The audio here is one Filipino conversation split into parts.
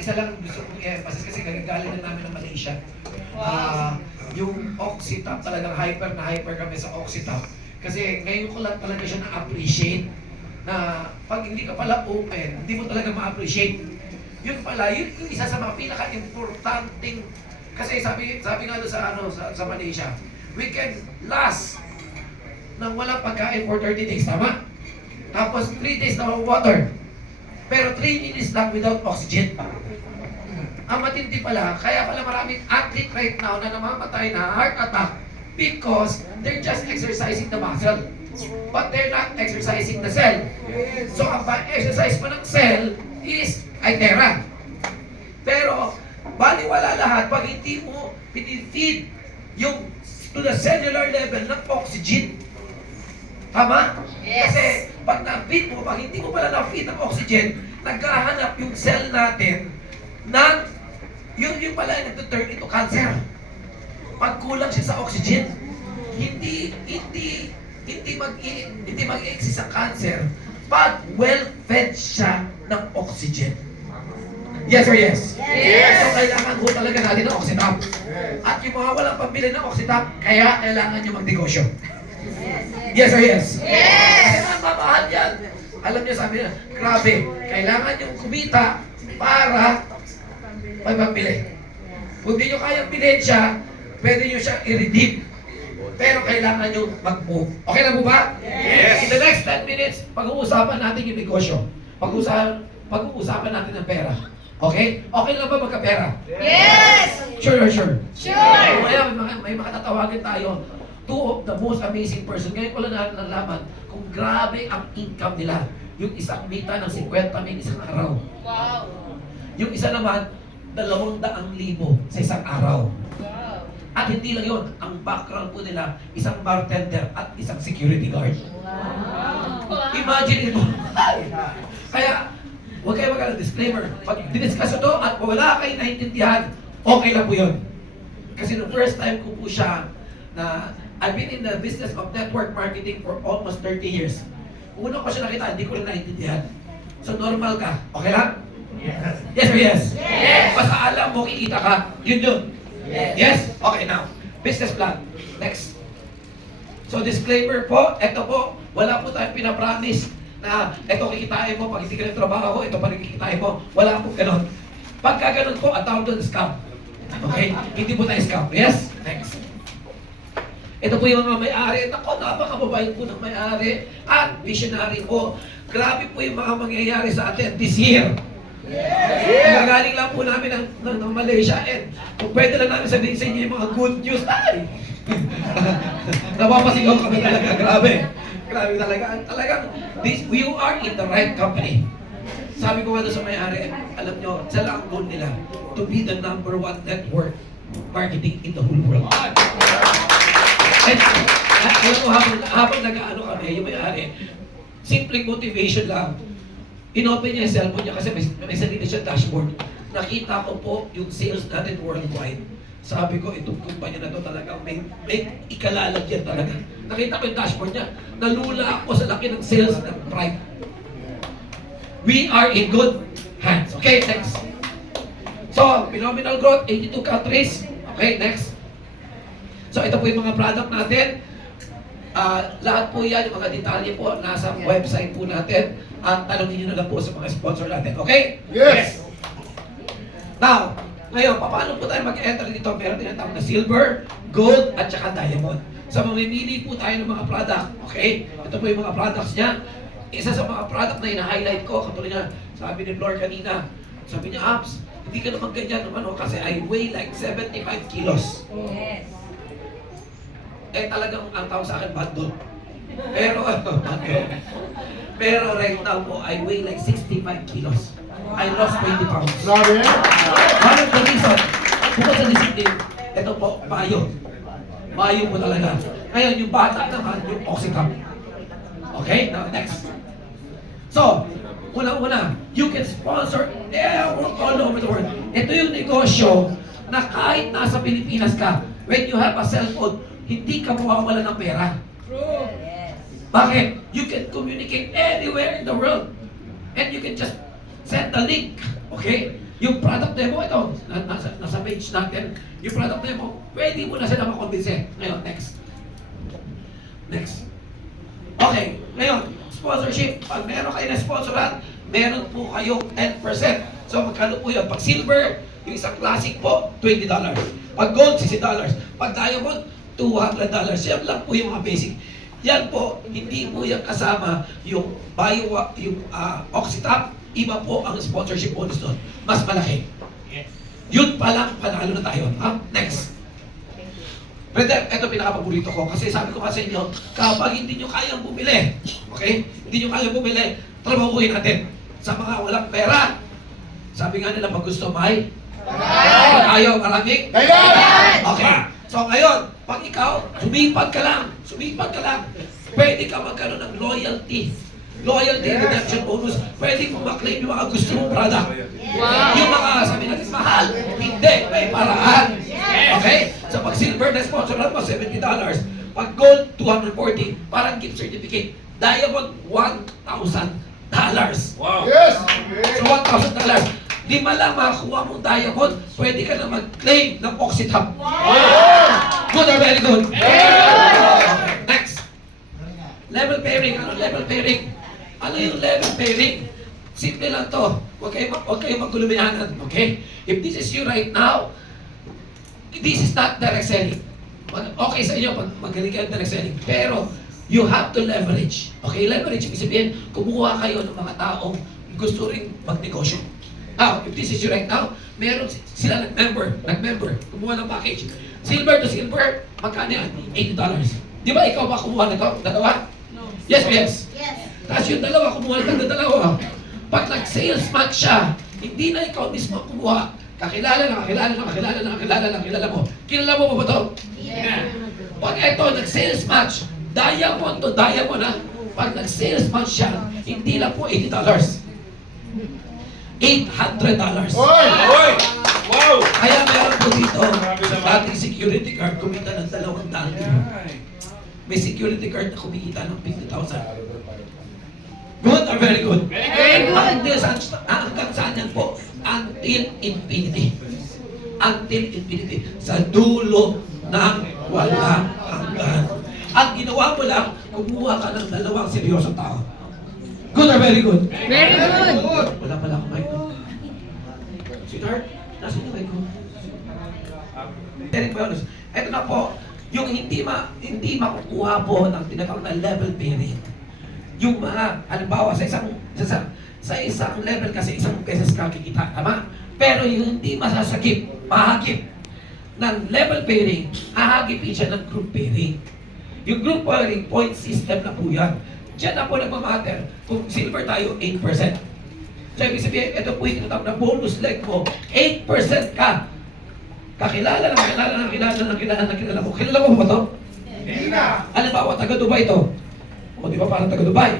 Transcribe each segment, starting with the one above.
isa lang gusto kong i-emphasize kasi gagaling na namin ng Malaysia. Yung Oxytap, talagang hyper na hyper kami sa Oxytap. Kasi ngayon ko lang talaga siya na-appreciate na pag hindi ka pala open, hindi mo talaga ma-appreciate. Yun pala, yun yung isa sa mga pinaka-importanting, kasi sabi nga doon sa Malaysia, we can last nang walang pagkain for 30 days, tama? Tapos 3 days na water. Pero 3 minutes lang without oxygen. Ang matindi pala, kaya pala maraming athlete right now na namamatay na heart attack because they're just exercising the muscle. But they're not exercising the cell. So ang exercise mo ng cell is itera. Pero baliwala lahat pag hindi mo pinifeed yung to the cellular level ng oxygen. Tama? Yes. Kasi pag na-feed mo, pag hindi mo pala na-feed ng oxygen, naghahanap yung cell natin ng yung pala ay nag-turn into cancer. Pag kulang siya sa oxygen, hindi mag-exist ang cancer pag well-fed siya ng oxygen. Yes or yes? Yes. So kailangan ho talaga natin ng Oxytap. At yung mga walang pambili ng Oxytap, kaya kailangan nyo magnegosyo. Yes or yes? Yes. Kasi mamamahal yan. Alam niyo, sabi niya, grabe, kailangan yung kumita para may pambili. Kung di nyo kayang bilhin siya, pwede nyo siya i-redeem. Pero kailangan nyo mag-move. Okay na po ba? Yes. In the next 10 minutes, pag-uusapan natin yung negosyo. Pag-uusapan natin ng pera. Okay? Okay lang ba magka-pera? Yes. Sure. Sure. Kaya may makatatawagan tayo. Two of the most amazing person. Ngayon ko lang nalaman kung grabe ang income nila. Yung isang mita ng 50 mil isang araw. Wow. Yung isa naman, 200,000 sa isang araw. Wow. At hindi lang yun, ang background po nila, isang bartender at isang security guard. Wow. Imagine ito. Kaya, huwag kayo disclaimer. Pag diniscuss ito at wala kayo naiintindihan, okay lang po yun. Kasi no first time ko po siya na I've been in the business of network marketing for almost 30 years. Una ko siya nakita, hindi ko rin naiintindihan. So normal ka, okay lang? Yes or yes? Yes. Basta alam mo, kikita ka, yun. Yes? Okay, now, business plan. Next. So disclaimer po, ito po, wala po tayong pinapromise na ito kikitain mo, pag hindi ka nagtrabaho, ito pa rin kikitain mo. Wala po ganun. Pagka ganun po, ang tawag doon scam. Okay? Hindi po tayo scam. Yes? Next. Ito po yung mga may-ari. Ako, napakababait po ng may-ari at visionary po. Grabe po yung mga mangyayari sa atin this year. Nagaling lang po namin ng Malaysia and kung pwede lang namin sabihin sa inyo yung mga good news, ay! Napapasigaw kami talaga. Grabe talaga. Talagang, we are in the right company. Sabi ko nga doon sa may-ari, alam nyo, sa lang ang goal nila, to be the #1 network marketing in the whole world. And alam mo, habang nag-ano kami, yung may-ari, simpleng motivation lang. Inopen niya yung cellphone niya kasi may sarili siya dashboard. Nakita ko po yung sales natin worldwide. Sabi ko, itong kumpanya na to talagang may ikalalagyan talaga. Nakita ko yung dashboard niya. Nalula ako sa laki ng sales ng Prime. We are in good hands. Okay, next. So, phenomenal growth, 82 countries. Okay, next. So, ito po yung mga product natin. Lahat po yan, yung mga detalye po, nasa website po natin. At tanongin nyo na lang po sa mga sponsor natin. Okay? Yes. Now, ngayon, paano po tayo mag-enter dito? Meron tinatawag na silver, gold, at saka diamond. So, mamimili po tayo ng mga product. Okay? Ito po yung mga products niya. Isa sa mga product na ina-highlight ko, katulad niya, sabi ni Flor kanina, sabi niya, Abs, hindi ka naman ganyan naman, kasi I weigh like 75 kilos. Yes. Eh talagang ang tawag sa akin, bad doon. Pero right now po, I weigh like 65 kilos. I lost 20 pounds. Grabe. One of the reason, bukod sa discipline, ito po, mayo. Mayo po talaga. Ngayon, yung bata naman, yung Oxytap. Okay? Now, next. So, una-una, you can sponsor all over the world. Ito yung negosyo na kahit nasa Pilipinas ka, when you have a cellphone, hindi ka mawawala ng pera. True. Yes. Bakit? You can communicate anywhere in the world. And you can just send the link. Okay? Yung product demo, ito, nasa page natin, yung product demo, pwede mo na sila makonvince. Ngayon, next. Next. Okay, ngayon, sponsorship. Pag meron kayo na sponsoran, meron po kayong 10%. So, magkano po yun? Pag silver, yung isang classic po, $20. Pag gold, $60. Pag diamond, $200. Yan lang po yung mga basic. Yan po, hindi po yan kasama yung Oxytap. Iba po ang sponsorship bonus doon. Mas malaki. Yun pa lang, panalo na tayo. Ha? Next. Brother, ito pinaka-paborito ko kasi sabi ko kasi inyo, kapag hindi nyo kayang bumili, okay? Hindi nyo kayang bumili, trabahuin natin. Sa mga walang pera, sabi nga nila, pag gusto may, pag ayaw maraming, okay. So ngayon, pag ikaw, sumipag ka lang, pwede ka magkaroon ng loyalty redemption bonus, pwede mo maklaim yung mga gusto mong product. Yung mga sabi natin, mahal, hindi, may paraan. Okay? So pag silver na sponsor mo, $70. Pag gold, $240, parang gift certificate. Diamond, $1,000. Wow! Yes! So $1,000. 5 lang makakuha mong diamond, pwede ka na mag-claim ng Oxytap. Good or very good? Okay, next. Level pairing. Ano level pairing? Ano yung level pairing? Simple lang to. Huwag kayong magkulumihanan. Okay? If this is you right now, this is not direct selling. Okay sa inyo pag magaling kayo direct selling. Pero, you have to leverage. Okay? Leverage, ibig sabihin, kumuha kayo ng mga taong gusto rin magnegosyo. Now, if this is you right now, meron sila nag-member, kumuha ng package. Silver to silver, magkano yan? $80. Di ba ikaw ba kumuha na ito? Dalawa? No. Yes, yes. Tapos yung dalawa, kumuha na dalawa. Pag nag-sales match siya, hindi na ikaw mismo kumuha. Kakilala mo. Kilala mo ba ito? Yeah. Pag ito, nag-sales match, diamond to diamond ha. Pag nag-sales match siya, hindi lang po $80. $800. Oy! Wow! Kaya meron po dito, dating security guard, kumita ng $200. May security guard na kumikita ng $50,000. Good or very good? Very good. Hanggang saan yan po? Until infinity. Until infinity. Sa dulo ng walang hanggan. Ang ginawa mo lang, kumuha ka ng dalawang seryosong tao. Good or very good? Very good. Wala pala akong mic. Sweetheart, nasa yung mic ko? Derek Bonus. Ito na po, yung hindi makukuha po ng tinatawag na level pairing. Yung mga, halimbawa, sa isang level kasi isang beses ka kikita, tama? Pero yung hindi masasagip, mahagip ng level pairing, hahagipin siya ng group pairing. Yung group pairing, point system na po yan. Diyan na po nagmamatter. Kung silver tayo, 8%. So, ibig sabihin, ito po yung tinatawag na bonus leg mo. 8% ka. Kakilala mo. Kilala mo ba ito? Hindi na! Halimbawa, taga Dubai ito. O, di ba parang taga Dubai?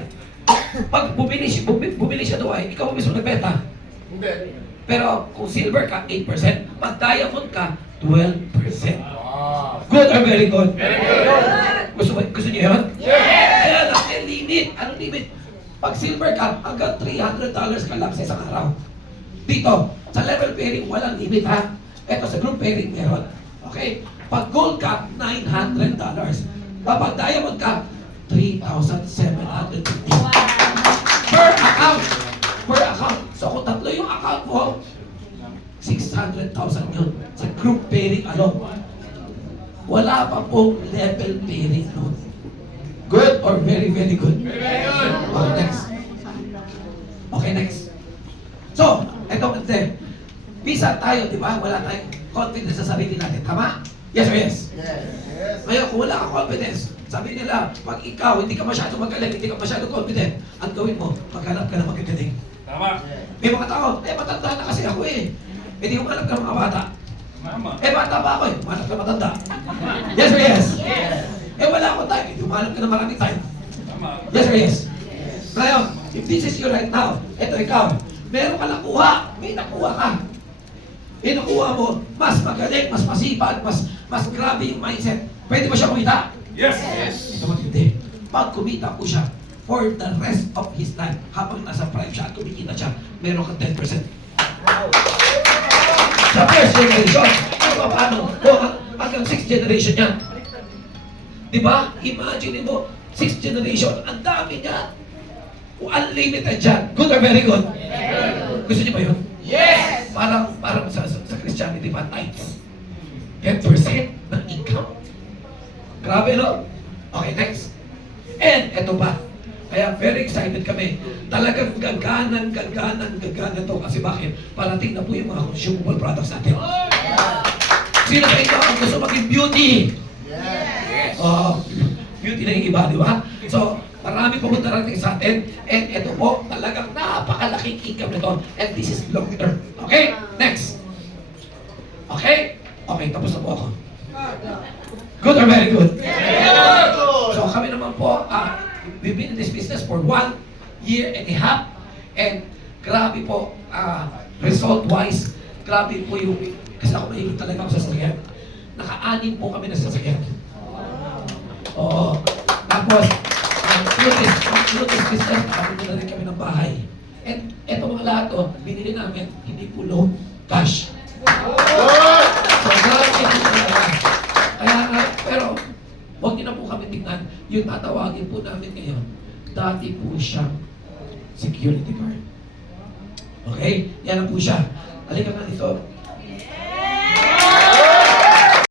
Pag bumili siya Dubai, ikaw mismo nagbenta. Hindi. Pero kung silver ka, 8%. Pag diamond ka, 12%. Wow! Good or very good? Very good! Gusto niyo yun? Yes! Kaya lang, may limit. Anong limit? Pag silver ka, hanggang $300 ka lang sa isang araw. Dito, sa level pairing, walang limit ha. Ito sa group pairing meron. Okay? Pag gold ka, $900. Kapag diamond ka, $3,750. Per account. Per account. So kung tatlo yung account mo, 600,000 yun. Sa group pairing alone. Wala pa pong level pairing nun. Good or very, very good? Very good! Okay, next. Okay, next. So, eto kasi, visa tayo, di ba? Wala tayong confidence sa sarili natin. Tama? Yes or yes? Yes! Ngayon, kung wala kang confidence, sabi nila, pag ikaw hindi ka masyado magaling, hindi ka masyado confident, ang gawin mo, maghanap ka ng magagaling. Tama! May mga tao, matanda na kasi ako eh. Hindi humanap ka ng mga bata. Mama! Bata pa ako eh, humanap ka matanda. Yes or yes? Wala akong time, hindi humanap ka ng maraming time. Tama! Yes or yes? Ngayon, if this is you right now, eto ikaw, meron ka nakuha, may nakuha ka. May nakuha mo, mas magaling, mas masipag, mas grabe yung mindset. Pwede ba siya kumita? Yes! Ito matindi. Pag kumita po siya, for the rest of his life, habang nasa prime siya at kumikita siya, meron kang 10%. Sa first generation. Pero paano? Hanggang 6th generation yan. Di ba? Imagine mo, 6th generation, ang dami niya. Unlimited dyan. Good or very good? Gusto niyo ba yun? Yes! Parang sa Christianity ba, tithes. 10% ng income. Grabe, no? Okay, next. And, eto pa. Kaya very excited kami. Talagang gaganan to. Kasi bakit? Parating na po yung mga consumable products natin. Sino sa inyo ang gusto maging beauty? Yes. Beauty na yung iba, di ba? So, marami po darating sa atin. And ito po, talagang napakalaking income nito. And this is long term. Okay? Next. Okay? Okay, tapos na po ako. Good or very good? So kami naman po, we've been in this business for 1 year and a half. And grabe po, result-wise, grabe po yung, kasi ako mahilig talaga ako sa sasakyan. Naka-anim po kami na sasakyan. Oo. Tapos, through this business, nakabili na rin kami ng bahay. And eto mga lahat to, binili namin, hindi po loan, cash. So, grabe po talaga. Kaya nga, pero, huwag niyo na po kami tingnan, yung tatawagin po namin ngayon, dati po siyang security guard. Okay? Yan na po siya. Halika nga dito.